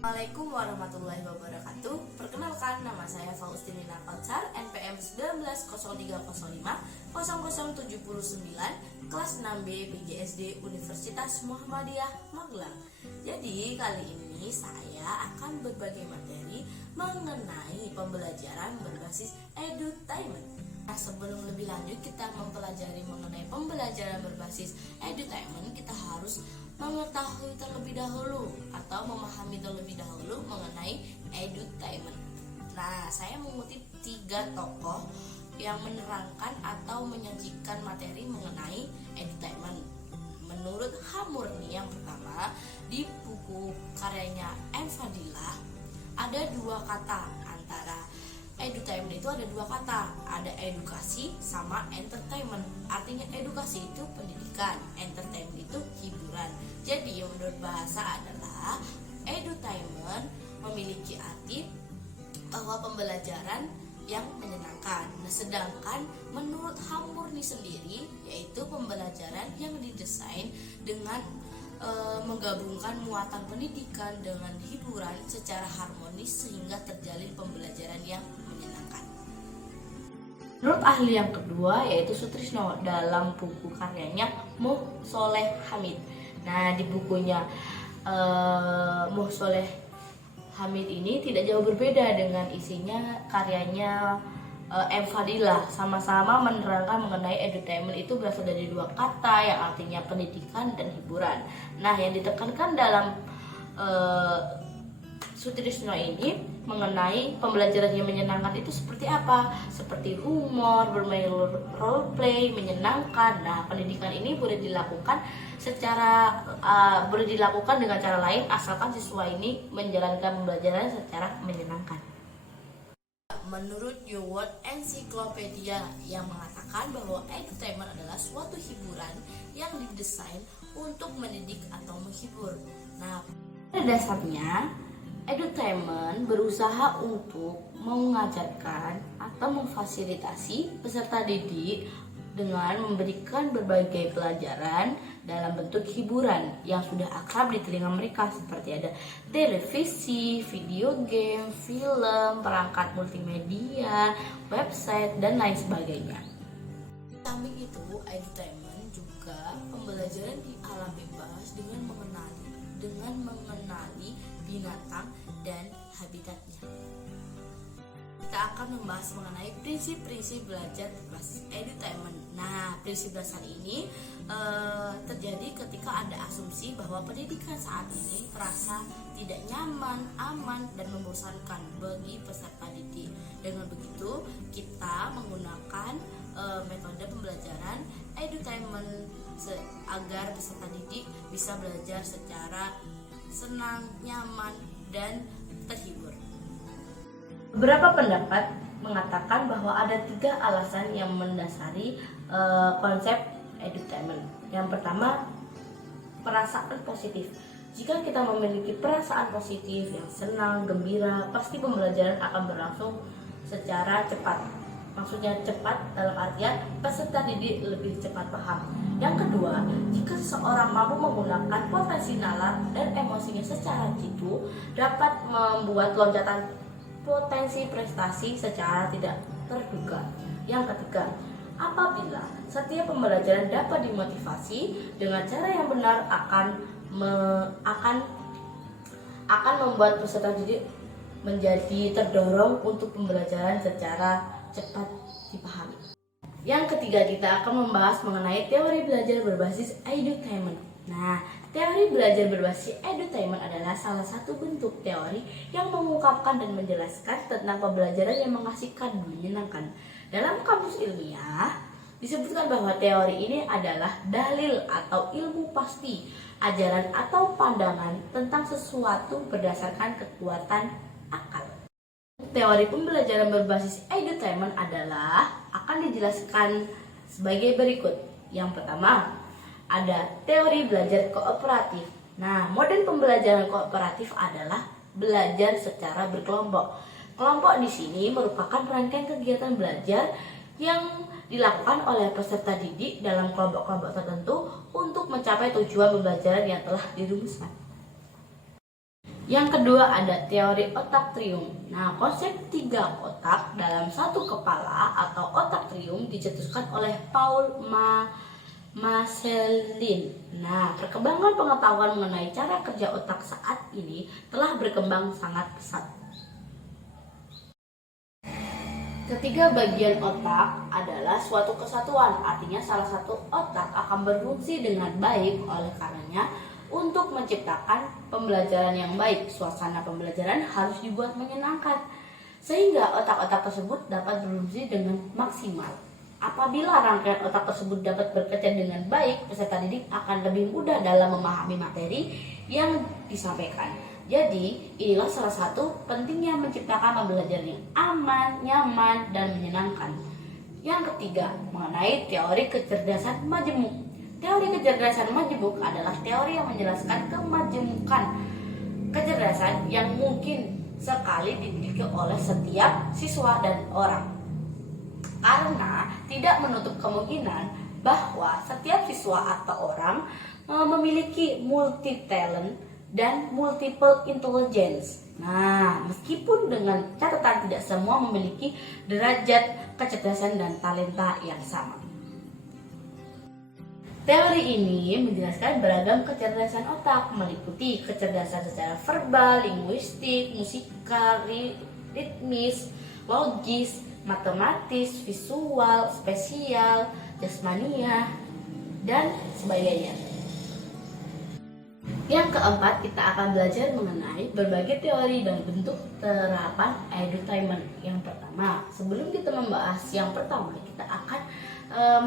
Assalamualaikum warahmatullahi wabarakatuh. Perkenalkan, nama saya Faustina Kautsar, NPM 1903050079, kelas 6B PGSD Universitas Muhammadiyah Magelang. Jadi kali ini saya akan berbagi materi mengenai pembelajaran berbasis edutainment. Nah, sebelum lebih lanjut kita mempelajari mengenai pembelajaran berbasis edutainment, kita harus mengetahui terlebih dahulu atau memahami terlebih dahulu mengenai edutainment. Nah, saya mengutip 3 tokoh yang menerangkan atau menyajikan materi mengenai edutainment. Menurut Hamurni, yang pertama, di buku karyanya M. Fadilah ada 2 kata. Antara edutainment itu ada 2 kata, ada edukasi sama entertainment. Artinya edukasi itu pendidikan, entertainment itu hiburan. Jadi menurut bahasa adalah edutainment memiliki arti bahwa pembelajaran yang menyenangkan. Nah, sedangkan menurut Hamurni sendiri, yaitu pembelajaran yang didesain dengan menggabungkan muatan pendidikan dengan hiburan secara harmonis sehingga terjalin pembelajaran yang menyenangkan. Menurut ahli yang kedua, yaitu Sutrisno, dalam buku karyanya Muh Soleh Hamid. Nah, di bukunya Muh Soleh Hamid ini tidak jauh berbeda dengan isinya karyanya M. Fadilah. Sama-sama menerangkan mengenai edutainment itu berasal dari 2 kata yang artinya pendidikan dan hiburan. Nah, yang ditekankan dalam Sutrisno ini mengenai pembelajaran yang menyenangkan itu seperti apa? Seperti humor, bermain role play, menyenangkan. Nah, pendidikan ini boleh dilakukan dengan cara lain asalkan siswa ini menjalankan pembelajaran secara menyenangkan. Menurut New World Encyclopedia yang mengatakan bahwa edutainment adalah suatu hiburan yang didesain untuk mendidik atau menghibur. Nah, pada dasarnya edutainment berusaha untuk mengajarkan atau memfasilitasi peserta didik dengan memberikan berbagai pelajaran dalam bentuk hiburan yang sudah akrab di telinga mereka, seperti ada televisi, video game, film, perangkat multimedia, website, dan lain sebagainya. Samping itu, edutainment juga pembelajaran di alam bebas dengan mengenali binatang dan habitatnya. Kita akan membahas mengenai prinsip-prinsip belajar berbasis edutainment. Nah, prinsip dasar ini terjadi ketika ada asumsi bahwa pendidikan saat ini terasa tidak nyaman, aman, dan membosankan bagi peserta didik. Dengan begitu, kita menggunakan metode pembelajaran edutainment agar peserta didik bisa belajar secara senang, nyaman, dan terhibur. Beberapa pendapat mengatakan bahwa ada 3 alasan yang mendasari konsep edutainment. Yang pertama, perasaan positif. Jika kita memiliki perasaan positif yang senang, gembira, pasti pembelajaran akan berlangsung secara cepat. Maksudnya cepat dalam artian peserta didik lebih cepat paham. Yang kedua, jika seseorang mampu menggunakan potensi nalar dan emosinya secara jitu, dapat membuat loncatan potensi prestasi secara tidak terduga. Yang ketiga, apabila setiap pembelajaran dapat dimotivasi dengan cara yang benar akan membuat peserta didik menjadi terdorong untuk pembelajaran secara cepat dipahami. Yang ketiga, kita akan membahas mengenai teori belajar berbasis edutainment. Nah, teori belajar berbasis edutainment adalah salah satu bentuk teori yang mengungkapkan dan menjelaskan tentang pembelajaran yang mengasihkan dan menyenangkan. Dalam kamus ilmiah, disebutkan bahwa teori ini adalah dalil atau ilmu pasti, ajaran atau pandangan tentang sesuatu berdasarkan kekuatan akal. Teori pembelajaran berbasis edutainment akan dijelaskan sebagai berikut. Yang pertama, ada teori belajar kooperatif. Nah, model pembelajaran kooperatif adalah belajar secara berkelompok. Kelompok di sini merupakan rangkaian kegiatan belajar yang dilakukan oleh peserta didik dalam kelompok-kelompok tertentu untuk mencapai tujuan pembelajaran yang telah dirumuskan. Yang kedua ada teori otak trium. Nah, konsep 3 otak dalam satu kepala atau otak trium dicetuskan oleh Paul Marcelin. Nah, perkembangan pengetahuan mengenai cara kerja otak saat ini telah berkembang sangat pesat. Ketiga bagian otak adalah suatu kesatuan, artinya salah satu otak akan berfungsi dengan baik, oleh karenanya untuk menciptakan pembelajaran yang baik, suasana pembelajaran harus dibuat menyenangkan sehingga otak-otak tersebut dapat berfungsi dengan maksimal. Apabila rangkaian otak tersebut dapat bekerja dengan baik, peserta didik akan lebih mudah dalam memahami materi yang disampaikan. Jadi, inilah salah satu pentingnya menciptakan pembelajaran yang aman, nyaman, dan menyenangkan. Yang ketiga, mengenai teori kecerdasan majemuk. Teori kecerdasan majemuk adalah teori yang menjelaskan kemajemukan kecerdasan yang mungkin sekali dimiliki oleh setiap siswa dan orang. Karena tidak menutup kemungkinan bahwa setiap siswa atau orang memiliki multi talent dan multiple intelligence. Nah, meskipun dengan catatan tidak semua memiliki derajat kecerdasan dan talenta yang sama. Teori ini menjelaskan beragam kecerdasan otak, meliputi kecerdasan secara verbal, linguistik, musikal, ritmis, logis, matematis, visual, spesial, jasmania, dan sebagainya. Yang keempat, kita akan belajar mengenai berbagai teori dan bentuk terapan edutainment. Yang pertama, sebelum kita membahas yang pertama, kita akan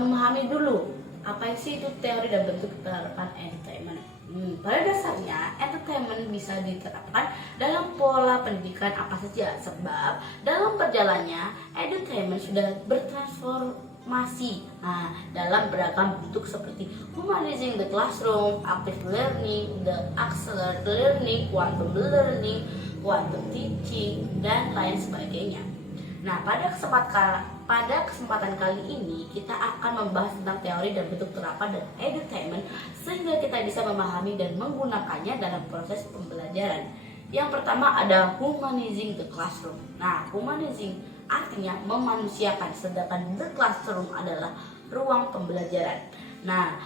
memahami dulu apa sih itu teori dan bentuk terapan entertainment. Pada dasarnya, entertainment bisa diterapkan dalam pola pendidikan apa saja, sebab dalam perjalanannya entertainment sudah bertransformasi dalam beragam bentuk seperti humanizing the classroom, active learning, the accelerated learning, quantum teaching, dan lain sebagainya. Nah, pada kesempatan kali ini kita akan membahas tentang teori dan bentuk terapan dan edutainment sehingga kita bisa memahami dan menggunakannya dalam proses pembelajaran. Yang pertama ada humanizing the classroom. Nah, humanizing artinya memanusiakan, sedangkan the classroom adalah ruang pembelajaran. Nah,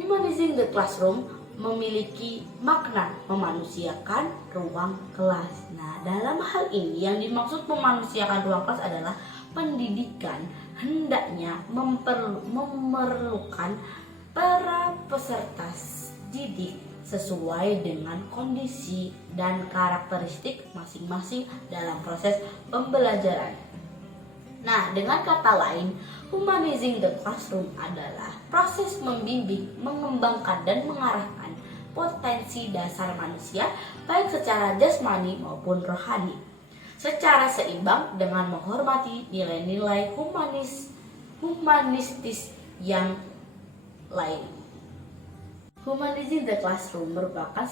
humanizing the classroom memiliki makna memanusiakan ruang kelas. Nah, dalam hal ini yang dimaksud memanusiakan ruang kelas adalah pendidikan hendaknya memerlukan para peserta didik sesuai dengan kondisi dan karakteristik masing-masing dalam proses pembelajaran. Nah, dengan kata lain, humanizing the classroom adalah proses membimbing, mengembangkan, dan mengarahkan potensi dasar manusia baik secara jasmani maupun rohani secara seimbang dengan menghormati nilai-nilai humanistis yang lain. Humanizing the classroom merupakan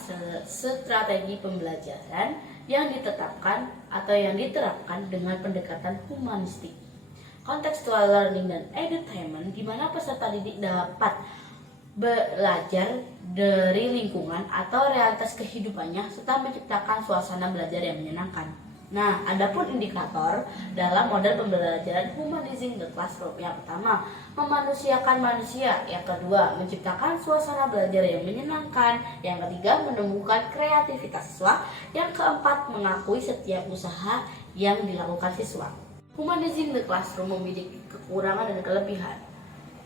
strategi pembelajaran yang ditetapkan atau yang diterapkan dengan pendekatan humanistik, contextual learning, dan edutainment, di mana peserta didik dapat belajar dari lingkungan atau realitas kehidupannya serta menciptakan suasana belajar yang menyenangkan. Nah, adapun indikator dalam model pembelajaran humanizing the classroom, yang pertama, memanusiakan manusia. Yang kedua, menciptakan suasana belajar yang menyenangkan. Yang ketiga, menumbuhkan kreativitas siswa. Yang keempat, mengakui setiap usaha yang dilakukan siswa. Humanizing the classroom memiliki kekurangan dan kelebihan.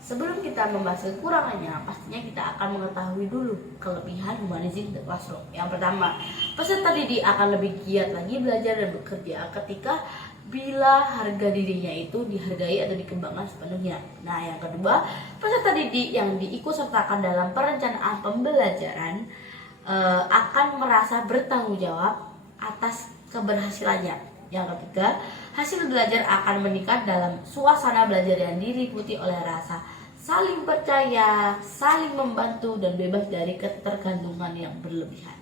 Sebelum kita membahas kekurangannya, pastinya kita akan mengetahui dulu kelebihan humanizing the classroom. Yang pertama, peserta didik akan lebih giat lagi belajar dan bekerja ketika bila harga dirinya itu dihargai atau dikembangkan sepenuhnya. Nah, yang kedua, peserta didik yang diikutsertakan dalam perencanaan pembelajaran akan merasa bertanggung jawab atas keberhasilannya. Yang ketiga, hasil belajar akan meningkat dalam suasana belajar yang diliputi oleh rasa saling percaya, saling membantu, dan bebas dari ketergantungan yang berlebihan.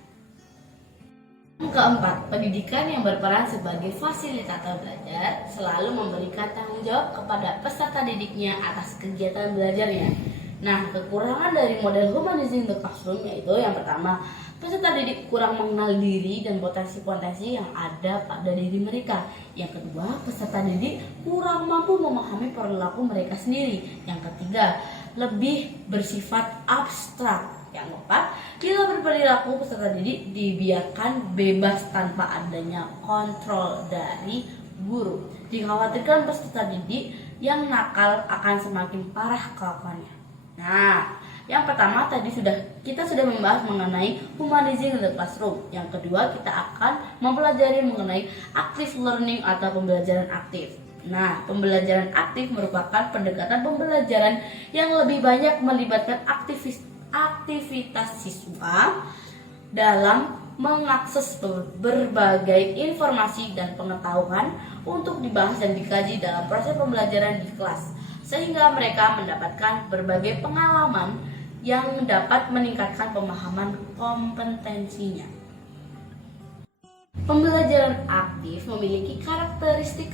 Yang keempat, pendidikan yang berperan sebagai fasilitator belajar selalu memberikan tanggung jawab kepada peserta didiknya atas kegiatan belajarnya. Nah, kekurangan dari model humanizing the classroom yaitu yang pertama, Peserta didik kurang mengenal diri dan potensi-potensi yang ada pada diri mereka. Yang kedua, peserta didik kurang mampu memahami perilaku mereka sendiri. Yang ketiga, lebih bersifat abstrak. Yang keempat, bila berperilaku peserta didik dibiarkan bebas tanpa adanya kontrol dari guru. Dikhawatirkan peserta didik yang nakal akan semakin parah kelakuannya. Nah, yang pertama kita sudah membahas mengenai humanizing the classroom. Yang kedua, kita akan mempelajari mengenai active learning atau pembelajaran aktif. Nah, pembelajaran aktif merupakan pendekatan pembelajaran yang lebih banyak melibatkan aktivitas siswa dalam mengakses berbagai informasi dan pengetahuan untuk dibahas dan dikaji dalam proses pembelajaran di kelas, sehingga mereka mendapatkan berbagai pengalaman yang dapat meningkatkan pemahaman kompetensinya. Pembelajaran aktif memiliki karakteristik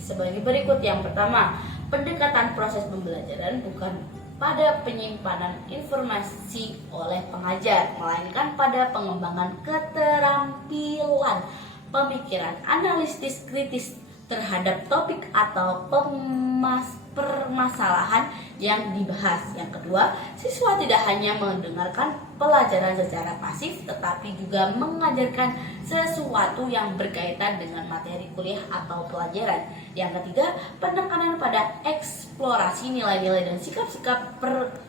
sebagai berikut. Yang pertama, pendekatan proses pembelajaran bukan pada penyimpanan informasi oleh pengajar, melainkan pada pengembangan keterampilan pemikiran analitis kritis terhadap topik atau permasalahan yang dibahas. Yang kedua, siswa tidak hanya mendengarkan pelajaran secara pasif, tetapi juga mengajarkan sesuatu yang berkaitan dengan materi kuliah atau pelajaran. Yang ketiga, penekanan pada eksplorasi nilai-nilai dan sikap-sikap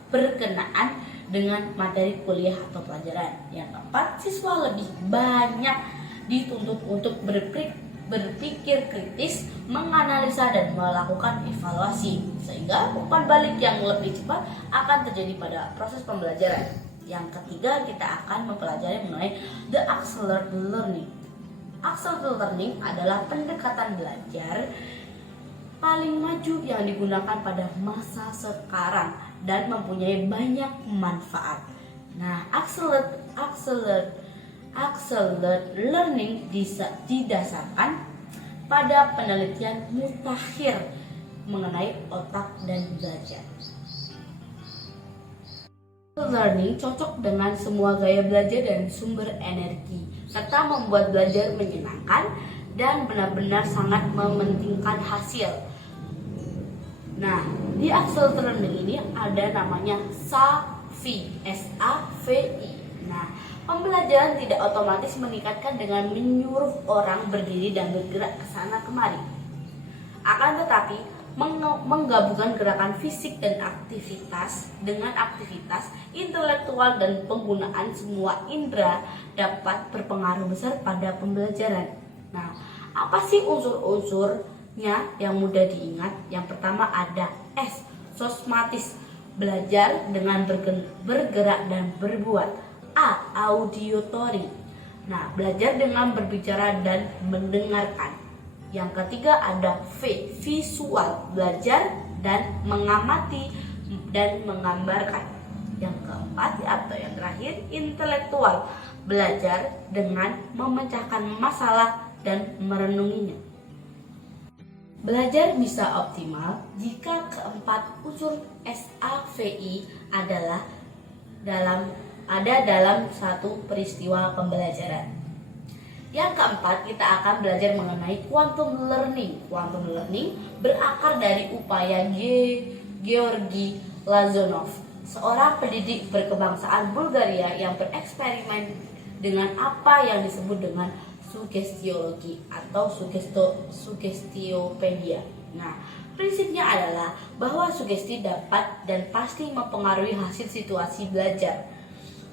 berkenaan dengan materi kuliah atau pelajaran. Yang keempat, siswa lebih banyak dituntut untuk berpikir kritis, menganalisa dan melakukan evaluasi, sehingga umpan balik yang lebih cepat akan terjadi pada proses pembelajaran. Yang ketiga, kita akan mempelajari mengenai the accelerated learning. Accelerated learning adalah pendekatan belajar paling maju yang digunakan pada masa sekarang dan mempunyai banyak manfaat. Nah, accelerated learning didasarkan pada penelitian mutakhir mengenai otak dan belajar. Learning cocok dengan semua gaya belajar dan sumber energi, serta membuat belajar menyenangkan dan benar-benar sangat mementingkan hasil. Nah, di accelerated learning ini ada namanya SAVI, S-A-V-I. Nah, pembelajaran tidak otomatis meningkatkan dengan menyuruh orang berdiri dan bergerak ke sana kemari. Akan tetapi, menggabungkan gerakan fisik dan aktivitas dengan aktivitas intelektual dan penggunaan semua indera dapat berpengaruh besar pada pembelajaran. Nah, apa sih unsur-unsurnya yang mudah diingat? Yang pertama ada S, sosmatis, belajar dengan bergerak dan berbuat. A, auditory. Nah, belajar dengan berbicara dan mendengarkan. Yang ketiga ada V, visual, belajar dan mengamati dan menggambarkan. Yang keempat atau yang terakhir intelektual, belajar dengan memecahkan masalah dan merenunginya. Belajar bisa optimal jika keempat unsur SAVI adalah dalam satu peristiwa pembelajaran. Yang keempat, kita akan belajar mengenai quantum learning. Quantum learning berakar dari upaya Georgi Lazonov, seorang pendidik berkebangsaan Bulgaria yang bereksperimen dengan apa yang disebut dengan sugestiologi atau sugestiopedia. Nah, prinsipnya adalah bahwa sugesti dapat dan pasti mempengaruhi hasil situasi belajar.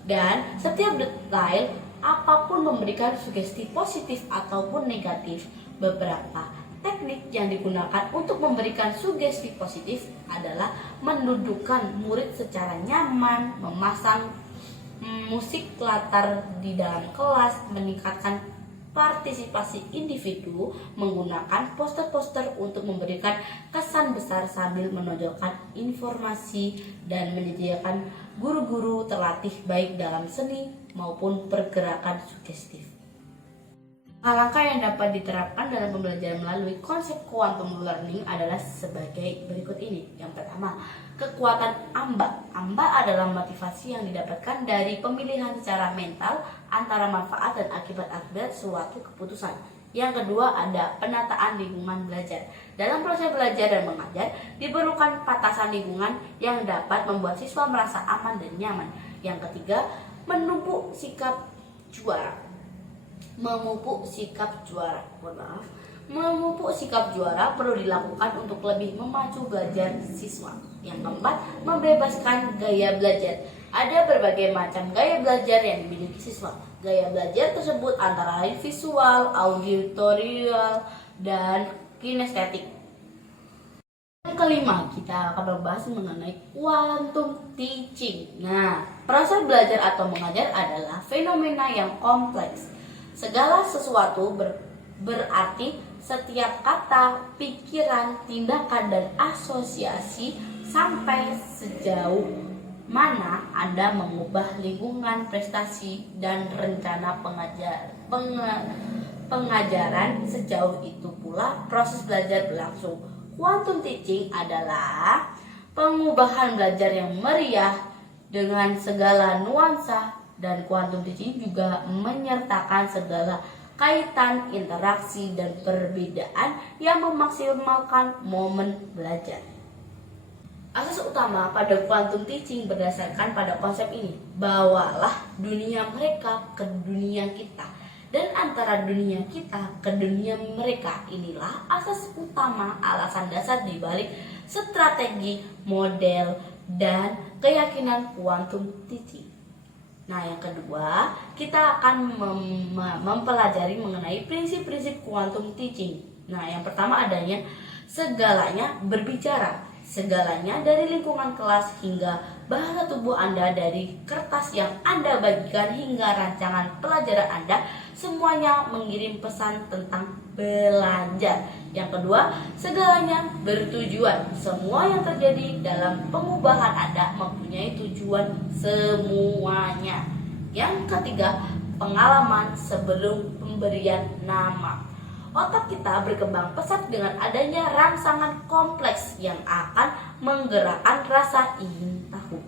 Dan setiap detail apapun memberikan sugesti positif ataupun negatif. Beberapa teknik yang digunakan untuk memberikan sugesti positif adalah mendudukkan murid secara nyaman, memasang musik latar di dalam kelas, meningkatkan partisipasi individu, menggunakan poster-poster untuk memberikan kesan besar sambil menonjolkan informasi, dan menyediakan guru-guru terlatih baik dalam seni maupun pergerakan sugestif. Langkah yang dapat diterapkan dalam pembelajaran melalui konsep quantum learning adalah sebagai berikut ini. Yang pertama, kekuatan AMBA. AMBA adalah motivasi yang didapatkan dari pemilihan secara mental antara manfaat dan akibat-akibat suatu keputusan. Yang kedua, ada penataan lingkungan belajar. Dalam proses belajar dan mengajar, diperlukan patasan lingkungan yang dapat membuat siswa merasa aman dan nyaman. Yang ketiga, memupuk sikap juara. Memupuk sikap juara perlu dilakukan untuk lebih memacu belajar siswa. Yang keempat, membebaskan gaya belajar. Ada berbagai macam gaya belajar yang dimiliki siswa. Gaya belajar tersebut antara lain visual, auditorial, dan kinestetik. Yang kelima, kita akan membahas mengenai quantum teaching. Nah, proses belajar atau mengajar adalah fenomena yang kompleks. Segala sesuatu berarti setiap kata, pikiran, tindakan, dan asosiasi sampai sejauh mana Anda mengubah lingkungan prestasi dan rencana pengajaran, sejauh itu pula proses belajar berlangsung. Quantum teaching adalah pengubahan belajar yang meriah dengan segala nuansa, dan quantum teaching juga menyertakan segala kaitan, interaksi, dan perbedaan yang memaksimalkan momen belajar. Asas utama pada quantum teaching berdasarkan pada konsep ini, bawalah dunia mereka ke dunia kita, dan antara dunia kita ke dunia mereka. Inilah asas utama, alasan dasar dibalik strategi, model, dan keyakinan quantum teaching. Nah, yang kedua, kita akan mempelajari mengenai prinsip-prinsip quantum teaching. Nah, yang pertama adanya segalanya berbicara. Segalanya dari lingkungan kelas hingga bahasa tubuh Anda, dari kertas yang Anda bagikan hingga rancangan pelajaran Anda, semuanya mengirim pesan tentang belajar. Yang kedua, segalanya bertujuan. Semua yang terjadi dalam pengubahan Anda mempunyai tujuan semuanya. Yang ketiga, pengalaman sebelum pemberian nama. Otak kita berkembang pesat dengan adanya rangsangan kompleks yang akan menggerakkan rasa ingin tahu.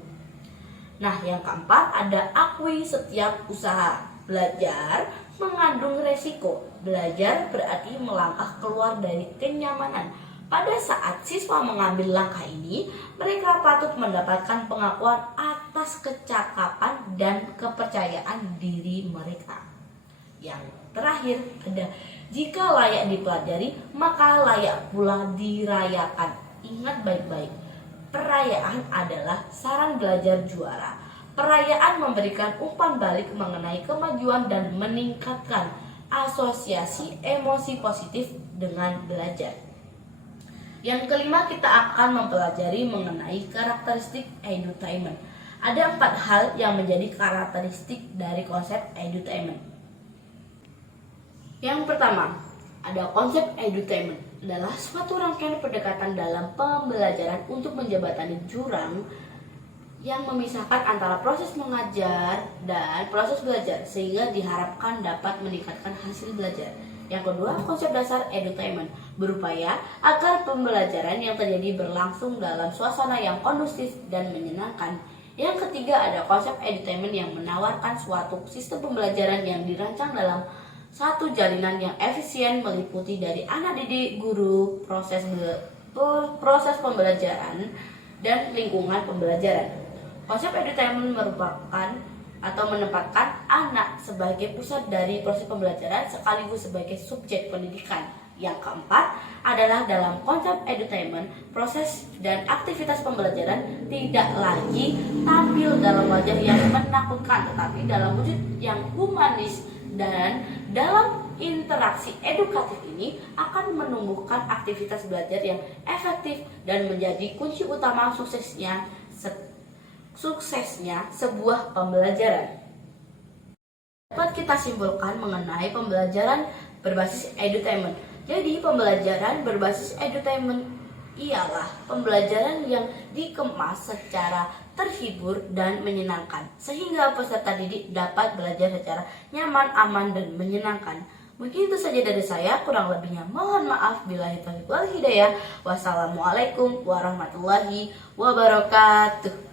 Nah, yang keempat, ada akui setiap usaha. Belajar mengandung resiko. Belajar berarti melangkah keluar dari kenyamanan. Pada saat siswa mengambil langkah ini, mereka patut mendapatkan pengakuan atas kecakapan dan kepercayaan diri mereka. Yang terakhir ada, jika layak dipelajari, maka layak pula dirayakan. Ingat baik-baik, perayaan adalah saran belajar juara. Perayaan memberikan umpan balik mengenai kemajuan dan meningkatkan asosiasi emosi positif dengan belajar. Yang kelima, kita akan mempelajari mengenai karakteristik edutainment. Ada 4 hal yang menjadi karakteristik dari konsep edutainment. Yang pertama, ada konsep edutainment adalah suatu rangkaian pendekatan dalam pembelajaran untuk menjembatani jurang yang memisahkan antara proses mengajar dan proses belajar, sehingga diharapkan dapat meningkatkan hasil belajar. Yang kedua, konsep dasar edutainment berupaya agar pembelajaran yang terjadi berlangsung dalam suasana yang kondusif dan menyenangkan. Yang ketiga, ada konsep edutainment yang menawarkan suatu sistem pembelajaran yang dirancang dalam satu jalinan yang efisien, meliputi dari anak didik, guru, proses pembelajaran, dan lingkungan pembelajaran. Konsep edutainment merupakan atau menempatkan anak sebagai pusat dari proses pembelajaran sekaligus sebagai subjek pendidikan. Yang keempat adalah dalam konsep edutainment, proses dan aktivitas pembelajaran tidak lagi tampil dalam wajah yang menakutkan, tetapi dalam wujud yang humanis, dan dalam interaksi edukatif ini akan menumbuhkan aktivitas belajar yang efektif dan menjadi kunci utama suksesnya sebuah pembelajaran. Dapat kita simpulkan mengenai pembelajaran berbasis edutainment. Jadi pembelajaran berbasis edutainment ialah pembelajaran yang dikemas secara terhibur dan menyenangkan, sehingga peserta didik dapat belajar secara nyaman, aman, dan menyenangkan. Mungkin itu saja dari saya, kurang lebihnya mohon maaf. Billahi taufiq wal hidayah. Wassalamualaikum warahmatullahi wabarakatuh.